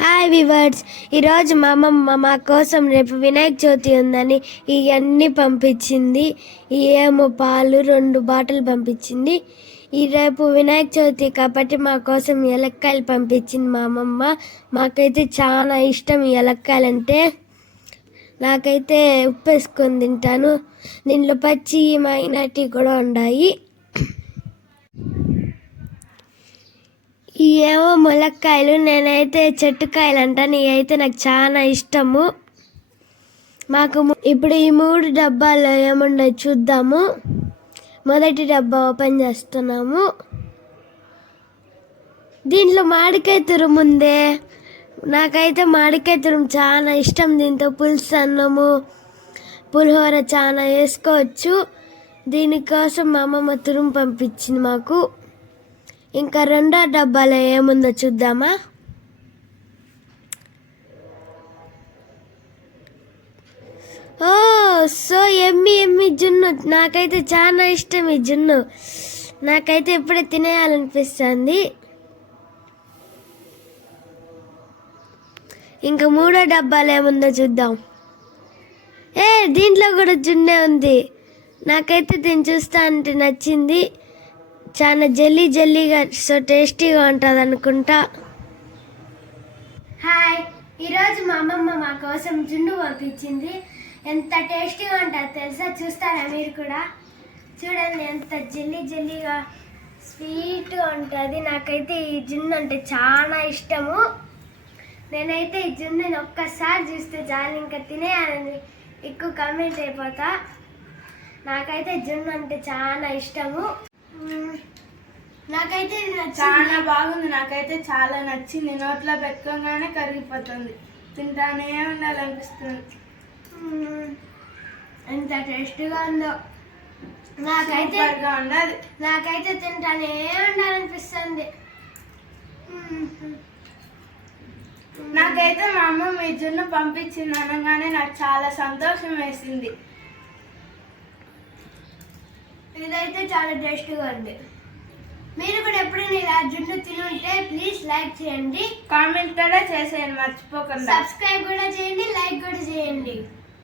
Hi viewers, ఈరోజు మా అమ్మమ్మ మా కోసం రేపు వినాయక చవితి ఉందని ఇవన్నీ పంపించింది. ఏమో పాలు 2 బాటిల్ పంపించింది. ఈ రేపు వినాయక చవితి కాబట్టి మా కోసం ఎలక్కాయలు పంపించింది మా అమ్మమ్మ. మాకైతే చాలా ఇష్టం ఈ ఎలక్కాయలంటే. నాకైతే ఉప్పు వేసుకొని తింటాను. దీంట్లో పచ్చి మైనాటి కూడా ఉన్నాయి. ఏమో ములక్కాయలు, నేనైతే చెట్టుకాయలు అంటాను. ఇవి అయితే నాకు చాలా ఇష్టము. మాకు ఇప్పుడు ఈ 3 డబ్బాల్లో ఏముండో చూద్దాము. మొదటి డబ్బా ఓపెన్ చేస్తున్నాము. దీంట్లో మామిడికాయ తురుము ఉందే. నాకైతే మామిడికాయ తురుము చాలా ఇష్టం. దీంతో పులుసు అన్నము, పులిహోర చాలా వేసుకోవచ్చు. దీనికోసం మా అమ్మమ్మ తురుము పంపించింది మాకు. ఇంకా 2వ డబ్బాలో ఏముందో చూద్దామా. ఓ సో ఎమ్మి జున్ను. నాకైతే చాలా ఇష్టం ఈ జున్ను. నాకైతే ఇప్పుడే తినేయాలనిపిస్తుంది. ఇంకా 3వ డబ్బాలో ఏముందో చూద్దాం. దీంట్లో కూడా జున్నే ఉంది. నాకైతే దీన్ని చూస్తా అంటే నచ్చింది. చాలా జల్లీగా సో టేస్టీగా ఉంటుంది అనుకుంటా. హాయ్, ఈరోజు మా అమ్మమ్మ మా కోసం జున్ను పంపించింది. ఎంత టేస్టీగా ఉంటుందో తెలుసా? చూస్తారా మీరు కూడా? చూడండి ఎంత జల్లీగా స్వీట్గా ఉంటుంది. నాకైతే ఈ జున్ను అంటే చాలా ఇష్టము. నేనైతే ఈ జున్నుని ఒక్కసారి చూస్తే చాలు ఇంకా తినేయాలని ఎక్కువ కమెంట్ అయిపోతా. నాకైతే జున్ను అంటే చాలా ఇష్టము. నాకైతే చాలా బాగుంది. నాకైతే చాలా నచ్చింది. నోట్లో పెట్టుకోగానే కరిగిపోతుంది. తింటానే ఉండాలనిపిస్తుంది. ఎంత టేస్ట్గా ఉందో. నాకైతే తింటానే ఉండాలనిపిస్తుంది. నాకైతే మా అమ్మ మీ జున్ను పంపించింది అనగానే నాకు చాలా సంతోషం వేసింది. ఇదైతే చాలా టేస్ట్గా ఉంది. మీరు కూడా ఎప్పుడైనా ఇలా జున్ను తినుంటే ప్లీజ్ లైక్ చేయండి, కామెంట్ కూడా చేసేయండి మర్చిపోకుండా. సబ్స్క్రైబ్ కూడా చేయండి, లైక్ కూడా చేయండి.